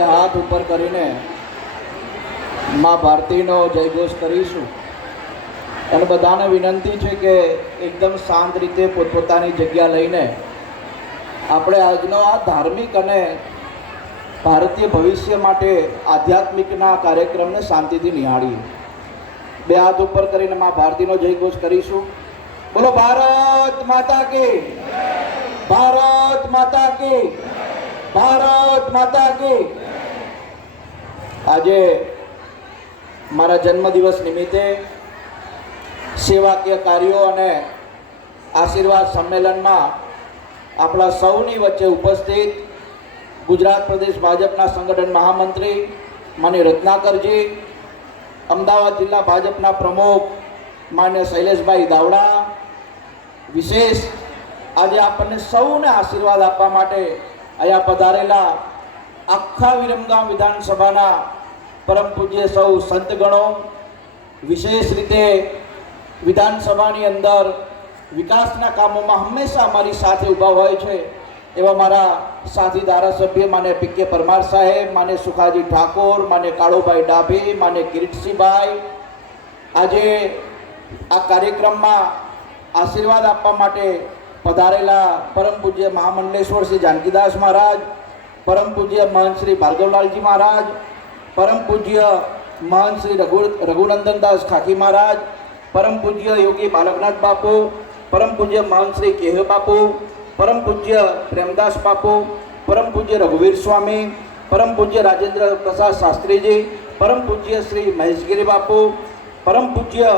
હાથ ઉપર કરીને મા ભારતીનો જયઘોષ કરીશું. અને બધાને વિનંતી છે કે એકદમ શાંત રીતે પોતપોતાની જગ્યા લઈને આપણે આજનો આ ધાર્મિક અને ભારતીય ભવિષ્ય માટે આધ્યાત્મિકના કાર્યક્રમને શાંતિથી નિહાળીએ. બે હાથ ઉપર કરીને મા ભારતીનો જયઘોષ કરીશું. બોલો, ભારત માતા કે! ભારત માતા કી! ભારત માતા કી. આજે મારા જન્મદિવસ નિમિત્તે સેવાકીય કાર્યો અને આશીર્વાદ સંમેલનમાં આપણા સૌની વચ્ચે ઉપસ્થિત ગુજરાત પ્રદેશ ભાજપના સંગઠન મહામંત્રી માન્ય રત્નાકરજી, અમદાવાદ જિલ્લા ભાજપના પ્રમુખ માન્ય શૈલેષભાઈ દાવડા. વિશેષ આજે આપણને સૌને આશીર્વાદ આપવા માટે અહીંયા પધારેલા આખા વિરમગામ વિધાનસભાના પરમ પૂજ્ય સૌ સંતગણો, વિશેષ રીતે વિધાનસભાની અંદર વિકાસના કામોમાં હંમેશા અમારી સાથે ઊભા હોય છે એવા મારા સાથી ધારાસભ્ય માને પી કે પરમાર સાહેબ માને સુખાજી ઠાકોર માને કાળુભાઈ ડાભી માને કિરીટસિંહભાઈ. આજે આ કાર્યક્રમમાં આશીર્વાદ આપવા માટે પધારેલા પરમ પૂજ્ય મહામંડલેશ્વર શ્રી જાનકીદાસ મહારાજ પરમ પૂજ્ય મહંત શ્રી ભાર્ગવલાલજી મહારાજ પરમ પૂજ્ય મહંત શ્રી રઘુ રઘુનંદનદાસ ખાખી મહારાજ પરમ પૂજ્ય યોગી બાલકનાથ બાપુ પરમ પૂજ્ય મહંત શ્રી કેહ બાપુ પરમ પૂજ્ય પ્રેમદાસ બાપુ પરમ પૂજ્ય રઘુવીર સ્વામી પરમ પૂજ્ય રાજેન્દ્ર પ્રસાદ શાસ્ત્રીજી પરમ પૂજ્ય શ્રી મહેશગીરી બાપુ પરમ પૂજ્ય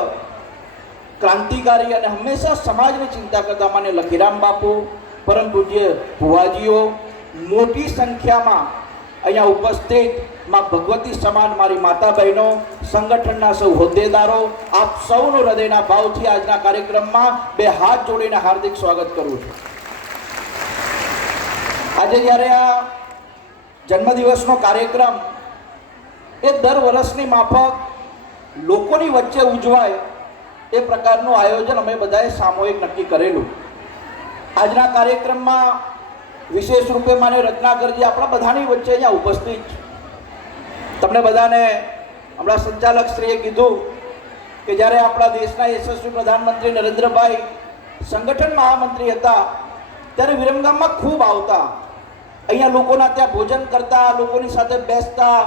ક્રાંતિકારી અને હંમેશા સમાજની ચિંતા કરતા માન્ય લખીરામ બાપુ પરમ પૂજ્ય ભુવાજીઓ મોટી સંખ્યામાં અહીંયા ઉપસ્થિત, માં ભગવતી સમાન મારી માતા બહેનો સંગઠનના સૌ હોદ્દેદારો, આપ સૌનું હૃદયના ભાવથી આજના કાર્યક્રમમાં બે હાથ જોડીને હાર્દિક સ્વાગત કરું છું. આજે જ્યારે આ જન્મદિવસનો કાર્યક્રમ એ દર વર્ષની માફક લોકોની વચ્ચે ઉજવાય એ પ્રકારનું આયોજન અમે બધાએ સામૂહિક નક્કી કરેલું. આજના કાર્યક્રમમાં વિશેષ રૂપે માને રત્નાકરજી આપણા બધાની વચ્ચે અહીંયા ઉપસ્થિત તમને બધાને હમણાં સંચાલક શ્રીએ કીધું કે જ્યારે આપણા દેશના યશસ્વી પ્રધાનમંત્રી નરેન્દ્રભાઈ સંગઠન મહામંત્રી હતા, ત્યારે વિરમગામમાં ખૂબ આવતા. અહીંયા લોકોના ત્યાં ભોજન કરતા, લોકોની સાથે બેસતા,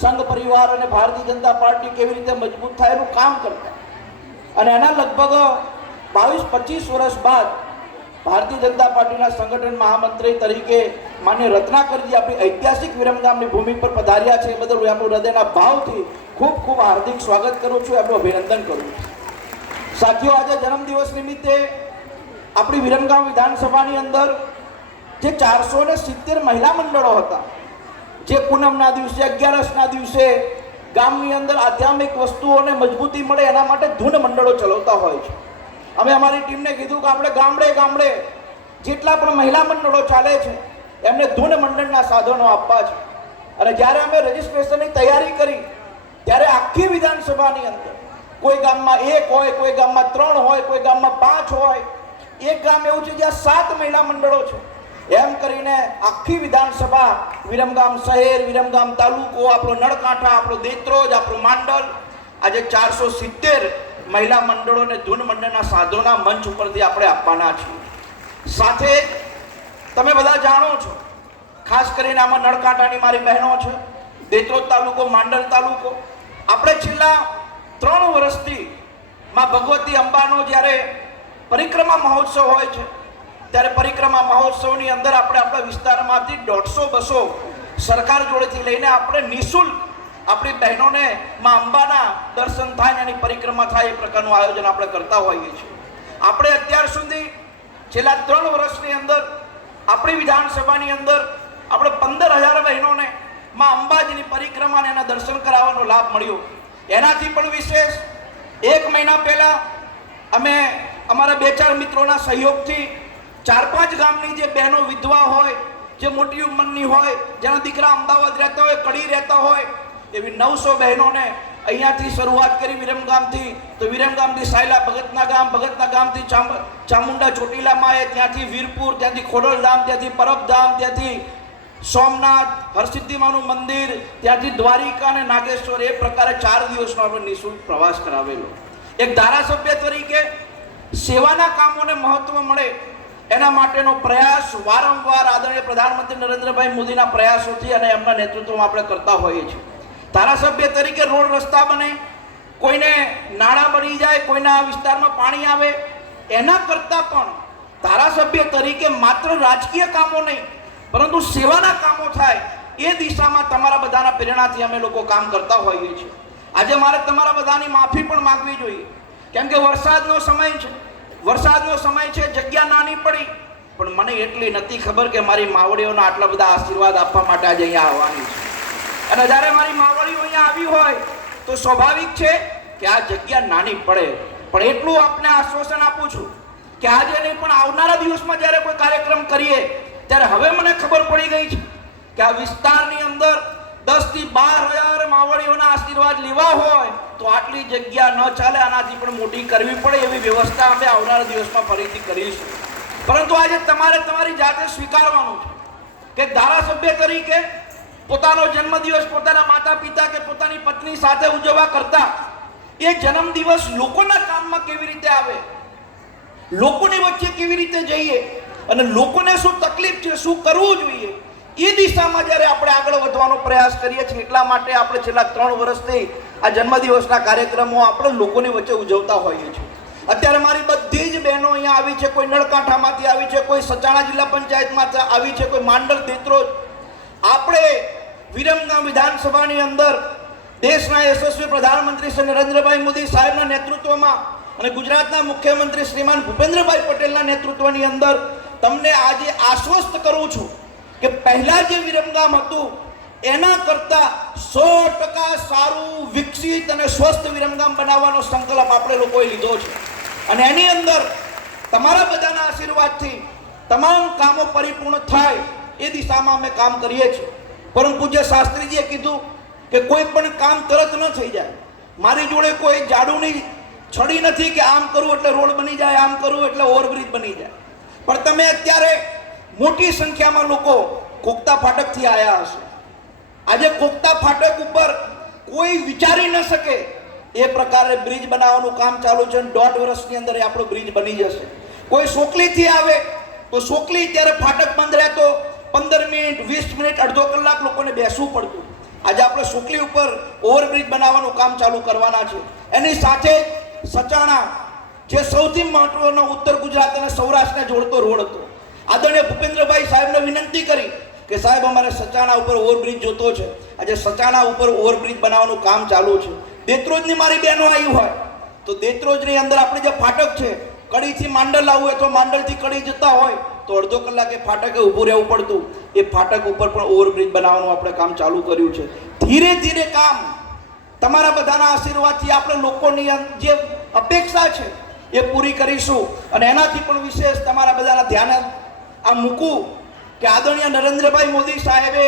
સંઘ પરિવાર અને ભારતીય જનતા પાર્ટી કેવી રીતે મજબૂત થાય એનું કામ કરતા. અને એના લગભગ બાવીસ, પચીસ વર્ષ બાદ ભારતીય જનતા પાર્ટીના સંગઠન મહામંત્રી તરીકે માન્ય રત્નાકરજી આપણી ઐતિહાસિક વિરમગામની ભૂમિ પર પધાર્યા છે. એ બદલ હું એમનું હૃદયના ભાવથી ખૂબ ખૂબ હાર્દિક સ્વાગત કરું છું. એમનું અભિનંદન કરું છું. સાથીઓ, આજે જન્મદિવસ નિમિત્તે આપણી વિરમગામ વિધાનસભાની અંદર જે ચારસો ને સિત્તેર મહિલા મંડળો હતા, જે પૂનમના દિવસે, અગિયારસના દિવસે ગામની અંદર આધ્યાત્મિક વસ્તુઓને મજબૂતી મળે એના માટે ધૂન મંડળો ચલાવતા હોય છે. અમે અમારી ટીમને કીધું કે આપણે ગામડે ગામડે જેટલા પણ મહિલા મંડળો ચાલે છે, એમને ધૂન મંડળના સાધનો આપવા છે. અને જ્યારે અમે રજીસ્ટ્રેશનની તૈયારી કરી, ત્યારે આખી વિધાનસભાની અંદર, કોઈ ગામમાં એક હોય, કોઈ ગામમાં ત્રણ હોય, કોઈ ગામમાં પાંચ હોય, એક ગામ એવું છે જ્યાં સાત મહિલા મંડળો છે. એમ કરીને આખી વિધાનસભા, વિરમગામ શહેર, વિરમગામ તાલુકો, આપણો નળકાંઠા, આપણો દેત્રોજ, આપણું માંડલ, આજે ચારસો સિત્તેર મહિલા મંડળોને ધૂન મંડળના સાધોના મંચ ઉપરથી આપણે આપવાના છીએ. સાથે તમે બધા જાણો છો, ખાસ કરીને આમાં નળકાંઠાની મારી બહેનો છે, દેત્રોજ તાલુકો, માંડલ તાલુકો. આપણે છેલ્લા ત્રણ વર્ષથી માં ભગવતી અંબાનો જ્યારે પરિક્રમા મહોત્સવ હોય છે ત્યારે પરિક્રમા મહોત્સવની અંદર આપણે આપણા વિસ્તારમાંથી દોઢસો બસો સરકાર જોડેથી લઈને આપણે નિઃશુલ્ક આપણી બહેનોને માં અંબાના દર્શન થાય ને એની પરિક્રમા થાય એ પ્રકારનું આયોજન આપણે કરતા હોઈએ છીએ. આપણે અત્યાર સુધી છેલ્લા ત્રણ વર્ષની અંદર આપણી વિધાનસભાની અંદર આપણે પંદર હજાર બહેનોને માં અંબાજીની પરિક્રમાને એના દર્શન કરાવવાનો લાભ મળ્યો. એનાથી પણ વિશેષ એક મહિના પહેલાં અમે અમારા બે ચાર મિત્રોના સહયોગથી ચાર પાંચ ગામની જે બહેનો વિધવા હોય, જે મોટી ઉંમરની હોય, જેના દીકરા અમદાવાદ રહેતા હોય, કડી રહેતા હોય, એવી નવસો બહેનોને અહીંયાથી શરૂઆત કરી વિરમગામથી તો વિરમગામથી સાયલા, ભગતના ગામ, ભગતના ગામથી ચામ, ચામુંડા ચોટીલામાં એ ત્યાંથી વીરપુર, ત્યાંથી ખોડલધામ ત્યાંથી પરબધામ ત્યાંથી સોમનાથ, હરસિદ્ધિમાનું મંદિર, ત્યાંથી દ્વારિકા અને નાગેશ્વર, એ પ્રકારે ચાર દિવસનો આપણે નિઃશુલ્ક પ્રવાસ કરાવેલો. એક ધારાસભ્ય તરીકે સેવાના કામોને મહત્ત્વ મળે એના માટેનો પ્રયાસ વારંવાર આદરણીય પ્રધાનમંત્રી નરેન્દ્રભાઈ મોદીના પ્રયાસોથી અને એમના નેતૃત્વમાં આપણે કરતા હોઈએ છીએ. ધારાસભ્ય તરીકે રોડ રસ્તા બને, કોઈને નાણાં બની જાય, કોઈના વિસ્તારમાં પાણી આવે, એના કરતાં પણ ધારાસભ્ય તરીકે માત્ર રાજકીય કામો નહીં, પરંતુ સેવાના કામો થાય, એ દિશામાં તમારા બધાના પ્રેરણાથી અમે લોકો કામ કરતા હોઈએ છીએ. આજે મારે તમારા બધાની માફી પણ માંગવી જોઈએ. કેમ કે વરસાદનો સમય છે. વરસાદનો સમય છે, જગ્યા નાની પડી, પણ મને એટલી નથી ખબર કે મારી માવડીઓના આટલા બધા આશીર્વાદ આપવા માટે આજે અહીંયા આવવાની છે. અને જ્યારે મારી માવડીઓ અહીંયા આવી હોય, તો સ્વાભાવિક છે કે આ જગ્યા નાની પડે. પણ એટલું આપને આશ્વાસન આપું છું કે આજે નહીં, પણ આવનારા દિવસમાં જ્યારે કોઈ કાર્યક્રમ કરીએ, ત્યારે હવે મને ખબર પડી ગઈ છે કે આ વિસ્તારની અંદર દસથી બાર હજાર માવડીઓના આશીર્વાદ લેવા હોય તો આટલી જગ્યા ન ચાલે, આનાથી પણ મોટી કરવી પડે એવી વ્યવસ્થા અમે આવનારા દિવસમાં ફરીથી કરીશું. પરંતુ આજે તમારે તમારી જાતે સ્વીકારવાનું છે કે ધારાસભ્ય તરીકે પોતાનો જન્મદિવસ પોતાના માતા પિતા કે પોતાની પત્ની સાથે ઉજવવા કરતા એ જન્મદિવસ લોકોના કામમાં કેવી રીતે આવે? લોકોની વચ્ચે કેવી રીતે જઈએ? અને લોકોને શું તકલીફ છે, શું કરવું જોઈએ? એ દિશામાં જ્યારે આપણે આગળ વધવાનો પ્રયાસ કરીએ છીએ, એટલા માટે આપણે છેલ્લા ત્રણ વર્ષથી આ જન્મદિવસના કાર્યક્રમો આપણે લોકોની વચ્ચે ઉજવતા હોઈએ છીએ. અત્યારે મારી બધી જ બહેનો અહીંયા આવી છે, કોઈ નળકાંઠામાંથી આવી છે, કોઈ સચાણા જિલ્લા પંચાયતમાંથી આવી છે, કોઈ માંડલ દેત્રોજ આપણે વિરમગામ વિધાનસભાની અંદર દેશના યશસ્વી પ્રધાનમંત્રી શ્રી નરેન્દ્રભાઈ મોદી સાહેબના નેતૃત્વમાં અને ગુજરાતના મુખ્યમંત્રી શ્રીમાન ભૂપેન્દ્રભાઈ પટેલના નેતૃત્વની અંદર તમને આજે આશ્વસ્ત કરું છું કે પહેલા જે વિરમગામ હતું, એના કરતા સો ટકા સારું, વિકસિત અને સ્વસ્થ વિરમગામ બનાવવાનો સંકલ્પ આપણે લોકોએ લીધો છે. અને એની અંદર તમારા બધાના આશીર્વાદથી તમામ કામો પરિપૂર્ણ થાય એ દિશામાં અમે કામ કરીએ છીએ. પરમ પૂજ્ય શાસ્ત્રીજીએ કીધું કે કોઈ પણ કામ તરત ન થઈ જાય. મારી જોડે કોઈ જાડુની છડી નથી કે આમ કરવું એટલે રોડ બની જાય, આમ કરવું એટલે ઓવરબ્રિજ બની જાય. પણ તમે અત્યારે મોટી સંખ્યામાં લોકો કોકતા ફાટકથી આવ્યા હશે. આજે કોકતા ફાટક ઉપર કોઈ વિચારી ન શકે એ પ્રકારે બ્રિજ બનાવવાનું કામ ચાલુ છે અને દોઢ વર્ષની અંદર એ આપણો બ્રિજ બની જશે. કોઈ સોકલીથી આવે તો સોકલી ત્યારે ફાટક બંધ રહેતો પંદર મિનિટ, વીસ મિનિટ, અડધો કલાક લોકોને બેસવું પડતું. આજે આપણે સોકલી ઉપર ઓવરબ્રિજ બનાવવાનું કામ ચાલુ કરવાના છે. એની સાથે સચાણા, જે સૌથી મહત્વનો ઉત્તર ગુજરાત અને સૌરાષ્ટ્રને જોડતો રોડ હતો. આદરણીય ભૂપેન્દ્રભાઈ સાહેબને વિનંતી કરી કે સાહેબ, અમારે સચાણા ઉપર ઓવરબ્રિજ જોતો છે. આજે સચાણા ઉપર ઓવરબ્રિજ બનાવવાનું કામ ચાલુ છે. દેત્રોજની મારી બહેનો આવી હોય તો દેત્રોજની અંદર આપણે જે ફાટક છે, કડીથી માંડલ લાવવું હોય તો માંડલથી કડી જતા હોય તો અડધો કલાકે ફાટકે ઊભું રહેવું પડતું. એ ફાટક ઉપર પણ ઓવરબ્રિજ બનાવવાનું આપણે કામ ચાલુ કર્યું છે. ધીરે ધીરે કામ તમારા બધાના આશીર્વાદથી આપણે લોકોની જે અપેક્ષા છે એ પૂરી કરીશું. અને એનાથી પણ વિશેષ તમારા બધાના ધ્યાને આ મૂકું કે આદરણીય નરેન્દ્રભાઈ મોદી સાહેબે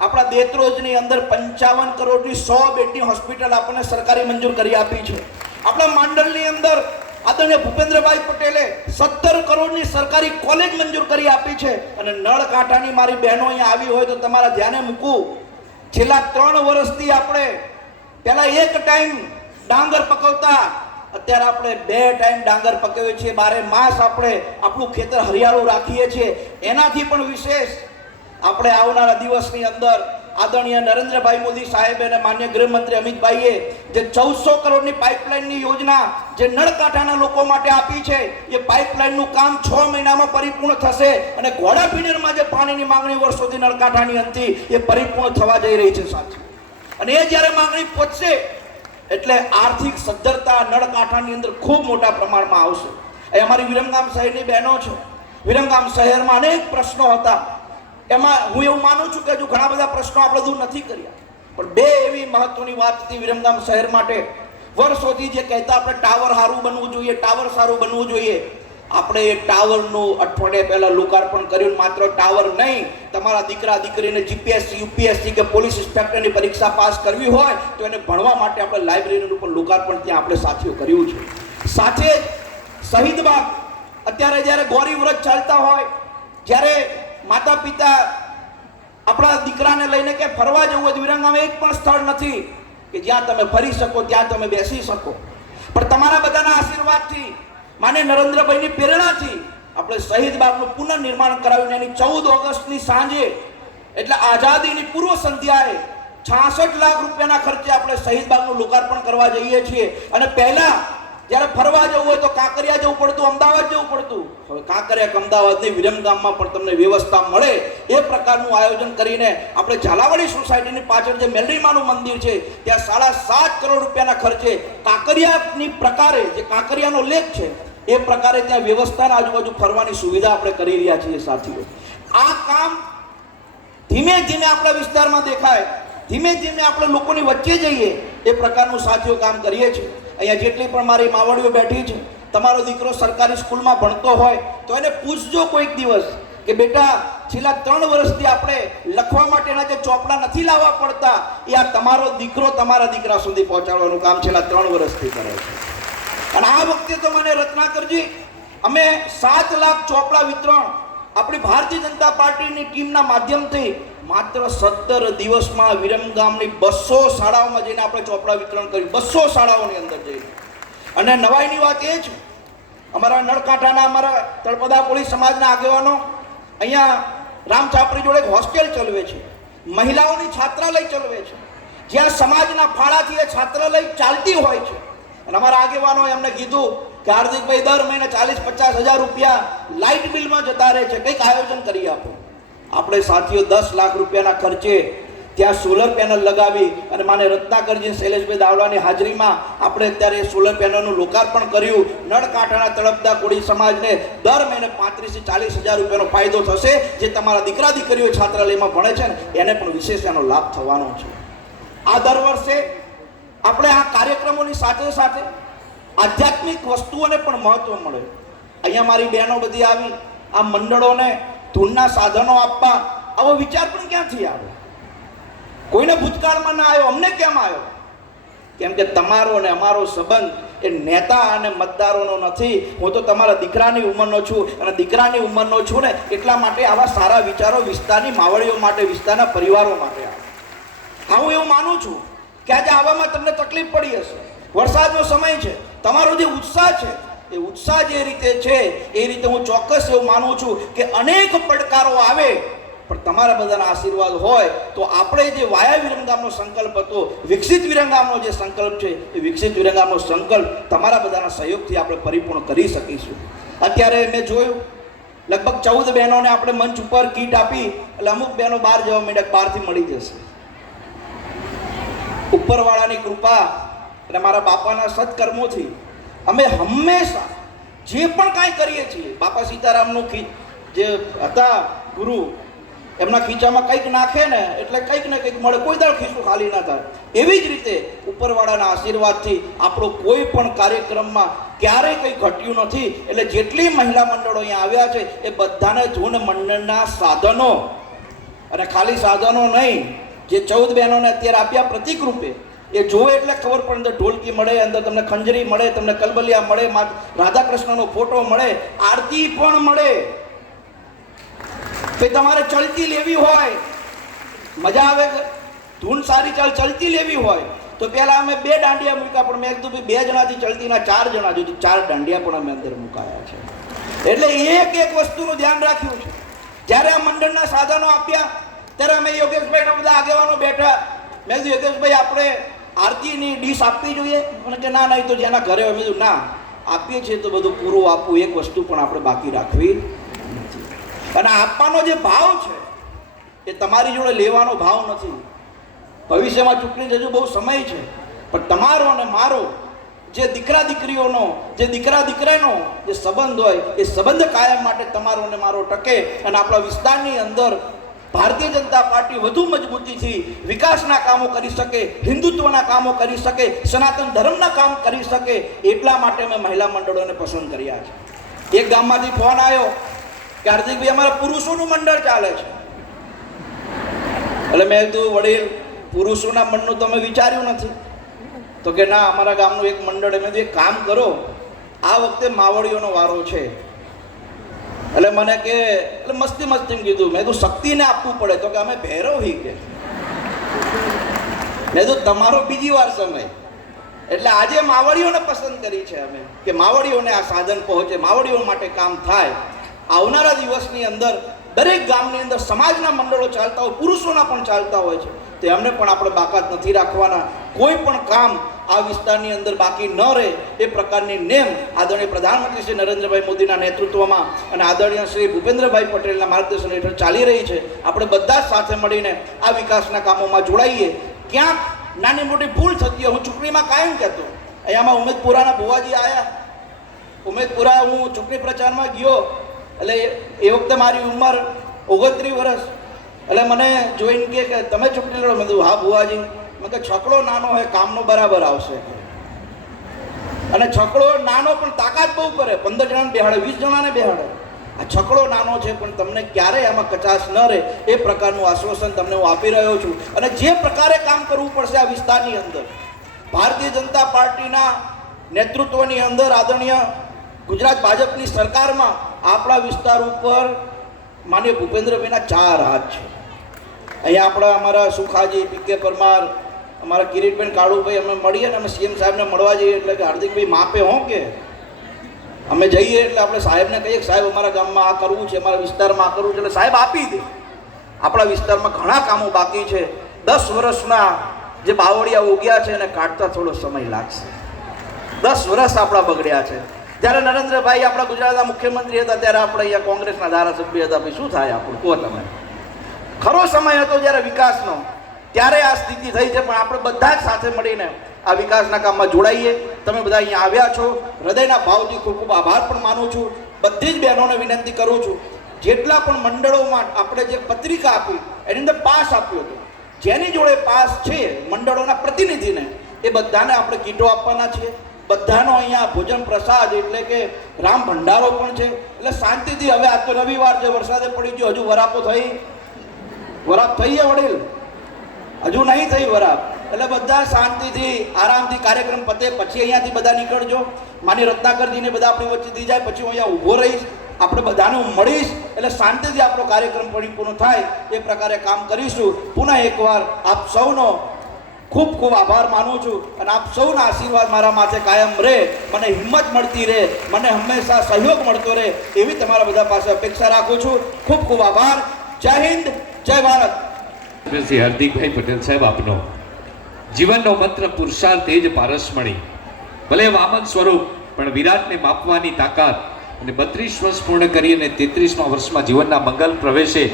આપણા દેત્રોજની અંદર પંચાવન કરોડની સો બેડની હોસ્પિટલ આપણને સરકારી મંજૂર કરી આપી છે. આપણા માંડલની અંદર આદરણીય ભૂપેન્દ્રભાઈ પટેલે સત્તર કરોડની સરકારી કોલેજ મંજૂર કરી આપી છે અને નળ કાંઠાની મારી બહેનો અહીંયા આવી હોય તો તમારા ધ્યાને મૂકું. છેલ્લા ત્રણ વર્ષથી આપણે પહેલાં એક ટાઈમ ડાંગર પકવતા અત્યારે આપણે બે ટાઈમ ડાંગર પકવીએ છીએ, બારે માસ આપણે આપણું ખેતર હરિયાળું રાખીએ છીએ. એનાથી પણ વિશેષ આપણે આવનારા દિવસની અંદર આદરણીય નરેન્દ્રભાઈ મોદી સાહેબ અને માન્ય ગૃહમંત્રી અમિતભાઈએ જે ચૌદસો કરોડની પાઇપલાઇનની યોજના જે નળકાંઠાના લોકો માટે આપી છે, એ પાઇપલાઇનનું કામ છ મહિનામાં પરિપૂર્ણ થશે અને ઘોડાપીનરમાં જે પાણીની માંગણી વર્ષોથી નળકાંઠાની હતી એ પરિપૂર્ણ થવા જઈ રહી છે, સાચી. અને એ જ્યારે માંગણી પહોંચશે એટલે આર્થિક સદ્ધરતા નળકાંઠાની અંદર ખૂબ મોટા પ્રમાણમાં આવશે. એ અમારી વિરમગામ શહેરની બહેનો છે. વિરમગામ શહેરમાં અનેક પ્રશ્નો હતા. એમાં હું એવું માનું છું કે હજુ ઘણા બધા પ્રશ્નો આપણે દૂર નથી કર્યા. પણ બે એવી મહત્વની વાત હતી વિરમગામ શહેર માટે. વર્ષોથી જે કહેતા આપણે ટાવર સારું બનવું જોઈએ, ટાવર સારું બનવું જોઈએ. આપણે એ ટાવરનું અઠવાડિયા પહેલાં લોકાર્પણ કર્યું માત્ર ટાવર નહીં, તમારા દીકરા, દીકરીને જીપીએસસી યુપીએસસી કે પોલીસ ઇન્સ્પેક્ટરની પરીક્ષા પાસ કરવી હોય તો એને ભણવા માટે આપણે લાઇબ્રેરીનું પણ લોકાર્પણ ત્યાં આપણે સાથીઓ કર્યું છે. સાથે જ શહીદ બાગ અત્યારે જ્યારે ગૌરી વ્રત ચાલતા હોય, જ્યારે માતા પિતા આપણા દીકરાને લઈને કે ફરવા જવું હોય વિરંગામાં એક પણ સ્થળ નથી કે જ્યાં તમે ફરી શકો, ત્યાં તમે બેસી શકો. પણ તમારા બધાના આશીર્વાદથી માને નરેન્દ્રભાઈની પ્રેરણાથી આપણે શહીદ બાગનું પુનર્નિર્માણ કરાવ્યું એની ચૌદ ઓગસ્ટની સાંજે, એટલે આઝાદીની પૂર્વ સંધ્યાએ છાસઠ લાખ રૂપિયાના ખર્ચે આપણે શહીદ બાગનું લોકાર્પણ કરવા જઈએ છીએ. અને પહેલા જ્યારે ફરવા જવું હોય તો કાંકરિયા જવું પડતું, અમદાવાદ જવું પડતું. હવે કાંકરિયા કે અમદાવાદ નહીં વિરમગામમાં પણ તમને વ્યવસ્થા મળે એ પ્રકારનું આયોજન કરીને આપણે ઝાલાવાડી સોસાયટીની પાછળ જે મેલરીમાનું મંદિર છે, ત્યાં સાડા સાત કરોડ રૂપિયાના ખર્ચે કાંકરિયાની પ્રકારે, જે કાંકરિયાનો લેખ છે એ પ્રકારે ત્યાં વ્યવસ્થાના આજુબાજુ ફરવાની સુવિધા આપણે કરી રહ્યા છીએ સાથીઓ. આ કામ ધીમે ધીમે આપણા વિસ્તારમાં દેખાય, ધીમે ધીમે આપણે લોકોની વચ્ચે જઈએ, એ પ્રકારનું સાથીઓ કામ કરીએ છીએ. અહીંયા જેટલી પણ મારી માવડીઓ બેઠી છે, તમારો દીકરો સરકારી સ્કૂલમાં ભણતો હોય, તો એને પૂછજો કોઈક દિવસ કે બેટા, છેલ્લા ત્રણ વર્ષથી આપણે લખવા માટેના જે ચોપડા નથી લાવવા પડતા, એ આ તમારો દીકરો તમારા દીકરા સુધી પહોંચાડવાનું કામ છેલ્લા ત્રણ વર્ષથી કરે છે. અને આ વખતે તો મને રત્નાકરજી અમે સાત લાખ ચોપડા વિતરણ આપણી ભારતીય જનતા પાર્ટીની ટીમના માધ્યમથી માત્ર સત્તર દિવસમાં વિરમગામની બસો શાળાઓમાં જઈને આપણે ચોપડા વિતરણ કર્યું. બસો શાળાઓની અંદર જઈને. અને નવાઈની વાત એ છે અમારા નળકાંઠાના અમારા તળપદા કોળી સમાજના આગેવાનો અહીંયા રામચાપરી જોડે એક હોસ્ટેલ ચલાવે છે. મહિલાઓની છાત્રાલય ચલવે છે. જ્યાં સમાજના ફાળાથી એ છાત્રાલય ચાલતી હોય છે. અને અમારા આગેવાનો એમને કીધું કે હાર્દિકભાઈ દર મહિને ચાલીસ પચાસ હજાર રૂપિયા લાઇટ બિલમાં જતા રહે છે. કંઈક આયોજન કરી આપો. આપણે સાથીઓ દસ લાખ રૂપિયાના ખર્ચે ત્યાં સોલર પેનલ લગાવી અને માને રત્નાકરજી શૈલેષભાઈ દાવડાની હાજરીમાં આપણે અત્યારે સોલર પેનલનું લોકાર્પણ કર્યું. નળકાંઠાના તળપદા કોળી સમાજને દર મહિને પાંત્રીસથી ચાલીસ હજાર રૂપિયાનો ફાયદો થશે જે તમારા દીકરા દીકરીઓ છાત્રાલયમાં ભણે છે ને એને પણ વિશેષ એનો લાભ થવાનો છે. આ દર વર્ષે આપણે આ કાર્યક્રમોની સાથે સાથે આધ્યાત્મિક વસ્તુઓને પણ મહત્વ મળે. અહીંયા મારી બહેનો બધી આવી આ મંડળોને ધૂનના સાધનો આપવા આવો વિચાર પણ ક્યાંથી આવે? કોઈને ભૂતકાળમાં ના આવ્યો, અમને કેમ આવ્યો? કેમ કે તમારો અને અમારો સંબંધ એ નેતા અને મતદારોનો નથી. હું તો તમારા દીકરાની ઉંમરનો છું અને દીકરાની ઉંમરનો છું ને એટલા માટે આવા સારા વિચારો વિસ્તારની માવડીઓ માટે, વિસ્તારના પરિવારો માટે આવે. હા, હું એવું માનું છું. કે આજે આવવામાં તમને તકલીફ પડી હશે. વરસાદનો સમય છે. તમારો જે ઉત્સાહ છે, એ ઉત્સાહ જે રીતે છે, એ રીતે હું ચોક્કસ એવું માનું છું કે અનેક પડકારો આવે. પણ તમારા બધાના આશીર્વાદ હોય તો આપણે જે વાયા વિરંગામનો સંકલ્પ હતો, વિકસિત વિરંગામનો જે સંકલ્પ છે, એ વિકસિત વિરંગામનો સંકલ્પ તમારા બધાના સહયોગથી આપણે પરિપૂર્ણ કરી શકીશું. અત્યારે મેં જોયું, લગભગ ચૌદ બહેનોને આપણે મંચ ઉપર કીટ આપી, એટલે અમુક બહેનો બહાર જવા માંડ્યા, બહારથી મળી જશે. ઉપરવાળાની કૃપા અને મારા બાપાના સત્કર્મોથી. અમે હંમેશા જે પણ કાંઈ કરીએ છીએ, બાપા સીતારામનું ખી, જે હતા ગુરુ, એમના ખીચામાં કંઈક નાખે ને, એટલે કંઈક ને કંઈક મળે, કોઈ દાળ ખીચું ખાલી ના થાય. એવી જ રીતે ઉપરવાળાના આશીર્વાદથી આપણો કોઈ પણ કાર્યક્રમમાં ક્યારેય કંઈ ઘટ્યું નથી. એટલે જેટલી મહિલા મંડળો અહીંયા આવ્યા છે, એ બધાને જૂન મંડળના સાધનો. અને ખાલી સાધનો નહીં જે ચૌદ બહેનોને અત્યારે આપ્યા પ્રતિક રૂપે. એ જોવે એટલે ખબર પડે અંદર ઢોલકી મળે, અંદર તમને ખંજરી મળે, તમને કલબલિયા મળે રાધા કૃષ્ણનો ફોટો મળે, આરતી પણ મળે. કે તમારે ચલતી લેવી હોય. મજા આવે ધૂન સારી ચાલ ચલતી લેવી હોય. તો પહેલા અમે બે દાંડિયા મૂક્યા, પણ મેં કીધું બે જણાથી ચલતીના ચાર જણા જોયું ચાર દાંડિયા પણ અમે અંદર મુકાયા છે. એટલે એક એક વસ્તુનું ધ્યાન રાખ્યું છે. જ્યારે આ મંડળના સાધનો આપ્યા ત્યારે અમે યોગેશભાઈના બધા આગેવાનો બેઠા. મેં કીધું, યોગેશભાઈ, આપણે આરતીની ડીશ આપવી જોઈએ. મને કે, ના ના એ તો જેના ઘરે હોય. મેં કીધું, ના, આપીએ છીએ તો બધું પૂરું આપવું, એક વસ્તુ પણ આપણે બાકી રાખવી અને આપવાનો જે ભાવ છે, એ તમારી જોડે લેવાનો ભાવ નથી. ભવિષ્યમાં ચૂંટણી હજુ બહુ સમય છે. પણ તમારો અને મારો જે દીકરા દીકરીઓનો, જે દીકરા દીકરાનો જે સંબંધ હોય, એ સંબંધ કાયમ માટે તમારો અને મારો ટકે. અને આપણા વિસ્તારની અંદર ભારતીય જનતા પાર્ટી વધુ મજબૂતીથી વિકાસના કામો કરી શકે, હિન્દુત્વના કામો કરી શકે, સનાતન ધર્મના કામ કરી શકે, એટલા માટે મેં મહિલા મંડળોને પસંદ કર્યા છે. એક ગામમાંથી ફોન આવ્યો કે, હાર્દિકભાઈ, અમારા પુરુષોનું મંડળ ચાલે છે. એટલે મેં કીધું, વડીલ, પુરુષોના મંડળનું તમે વિચાર્યું નથી. તો કે, ના, અમારા ગામનું એક મંડળ, એમ એક કામ કરો, આ વખતે માવડીઓનો વારો છે. એટલે મને કે, એટલે મસ્તી મસ્તી કીધું. મેં તું શક્તિને આપવું પડે. તો કે, અમે ભૈરવ હી કે. મેં તો તમારો બીજી વાર સમય. એટલે આજે માવડીઓને પસંદ કરી છે અમે કે માવડીઓને આ સાધન પહોંચે, માવડીઓ માટે કામ થાય. આવનારા દિવસની અંદર દરેક ગામની અંદર સમાજના મંડળો ચાલતા હોય, પુરુષોના પણ ચાલતા હોય છે, તો એમને પણ આપણે બાકાત નથી રાખવાના. કોઈ પણ કામ આ વિસ્તારની અંદર બાકી ન રહે એ પ્રકારની નેમ આદરણીય પ્રધાનમંત્રી શ્રી નરેન્દ્રભાઈ મોદીના નેતૃત્વમાં અને આદરણીય શ્રી ભૂપેન્દ્રભાઈ પટેલના માર્ગદર્શન હેઠળ ચાલી રહી છે. આપણે બધા જ સાથે મળીને આ વિકાસના કામોમાં જોડાઈએ. ક્યાંક નાની મોટી ભૂલ થતી હોય, હું ચૂંટણીમાં કાયમ કહેતો અહીંયામાં ઉમેદપુરાના ભુવાજી આવ્યા ઉમેદપુરા હું ચૂંટણી પ્રચારમાં ગયો. એટલે એ- વખતે મારી ઉંમર ઓગણત્રીસ વર્ષ. એટલે મને જોઈને કે કે તમે ચૂંટણી લડો. મેં કીધું, હા ભુવાજી. મેં કે છકડો નાનો હોય, કામનો બરાબર આવશે. અને છકડો નાનો પણ તાકાત બહુ કરે. પંદર જણાને બેહાડે, વીસ જણાને બેહાડે. આ છકડો નાનો છે, પણ તમને ક્યારેય આમાં કચાશ ન રહે. એ પ્રકારનું આશ્વાસન તમને હું આપી રહ્યો છું. અને જે પ્રકારે કામ કરવું પડશે આ વિસ્તારની અંદર, ભારતીય જનતા પાર્ટીના નેતૃત્વની અંદર આદરણીય ગુજરાત ભાજપની સરકારમાં આપણા વિસ્તાર ઉપર માન્ય ભૂપેન્દ્રભાઈના ચાર હાથ છે. અહીંયા આપણા અમારા સુખાજી, પી કે પરમાર, અમારા કિરીટબેન કાળુભાઈ અમે મળીએ ને અમે સીએમ સાહેબને મળવા જઈએ એટલે કે હાર્દિકભાઈ માપે હો કે? અમે જઈએ એટલે આપણે સાહેબને કહીએ કે સાહેબ અમારા ગામમાં આ કરવું છે, અમારા વિસ્તારમાં આ કરવું છે એટલે સાહેબ આપી દે. આપણા વિસ્તારમાં ઘણા કામો બાકી છે. દસ વર્ષના જે બાવળિયા ઉગ્યા છે એને કાઢતા થોડો સમય લાગશે. દસ વર્ષ આપણા બગડ્યા છે. જ્યારે નરેન્દ્રભાઈ આપણા ગુજરાતના મુખ્યમંત્રી હતા ત્યારે આપણે અહીંયા કોંગ્રેસના ધારાસભ્ય હતા. ભાઈ શું થાય આપણું? કહો તમે. ખરો સમય હતો જ્યારે વિકાસનો ત્યારે આ સ્થિતિ થઈ છે પણ આપણે બધા જ સાથે મળીને આ વિકાસના કામમાં જોડાઈએ. તમે બધા અહીંયા આવ્યા છો. હૃદયના ભાવથી ખૂબ ખૂબ આભાર પણ માનું છું. બધી જ બહેનોને વિનંતી કરું છું. જેટલા પણ મંડળોમાં આપણે જે પત્રિકા આપી એની અંદર પાસ આપ્યો હતો જેની જોડે પાસ છે મંડળોના પ્રતિનિધિને એ બધાને આપણે કીટો આપવાના છીએ. બધાનો અહીંયા ભોજન પ્રસાદ એટલે કે રામ ભંડારો પણ છે. એટલે શાંતિથી હવે આ તો રવિવાર છે, વરસાદે પડી ગયો, હજુ વરાપો થઈ. વરાપ થઈ ગયા વડીલ? હજુ નહીં થઈ વરાપ. એટલે બધા શાંતિથી, આરામથી કાર્યક્રમ પતે, પછી અહીંયાથી બધા નીકળજો. માની રત્નાકરજીને બધા આપણી વચ્ચેથી જાય, પછી હું અહીંયા ઊભો રહીશ. આપણે બધાને મળીશ. એટલે શાંતિથી આપણો કાર્યક્રમ પરિપૂર્ણ થાય. એ પ્રકારે કામ કરીશું. પુનઃ એકવાર આપ સૌનો ખૂબ ખૂબ આભાર માનું છું અને આપ સૌના આશીર્વાદ મારા માથે કાયમ રહે, મને હિંમત મળતી રહે, મને હંમેશા સહયોગ મળતો રહે એવી તમારા બધા પાસે અપેક્ષા રાખું છું. ખૂબ ખૂબ આભાર. જય હિન્દ, જય ભારત. શ્રી હાર્દિકભાઈ પટેલ સાહેબ, આપનો જીવનનો મંત્ર પુરુષાર્થ એ જ પારસમણી. ભલે વામન સ્વરૂપ, પણ વિરાટને માપવાની તાકાત અને બત્રીસ વર્ષ પૂર્ણ કરી અને તેત્રીસમાં વર્ષમાં જીવનના મંગલ પ્રવેશે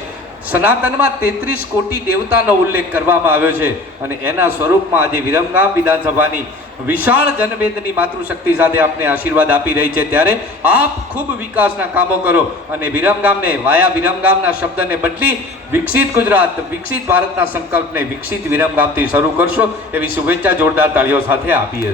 સનાતનમાં તેત્રીસ કોટી દેવતાનો ઉલ્લેખ કરવામાં આવ્યો છે અને એના સ્વરૂપમાં આજે વિરમગામ વિધાનસભાની વિશાળ જનમેદની માતૃશક્તિ સાથે આપને આશીર્વાદ આપી રહી છે. ત્યારે આપ ખૂબ વિકાસના કામો કરો અને વિરમગામને વાયા વિરમગામના શબ્દને બદલી વિકસિત ગુજરાત, વિકસિત ભારતના સંકલ્પને વિકસિત વિરમગામથી શરૂ કરશો. એવી શુભેચ્છા જોરદાર તાળીઓ સાથે આપીએ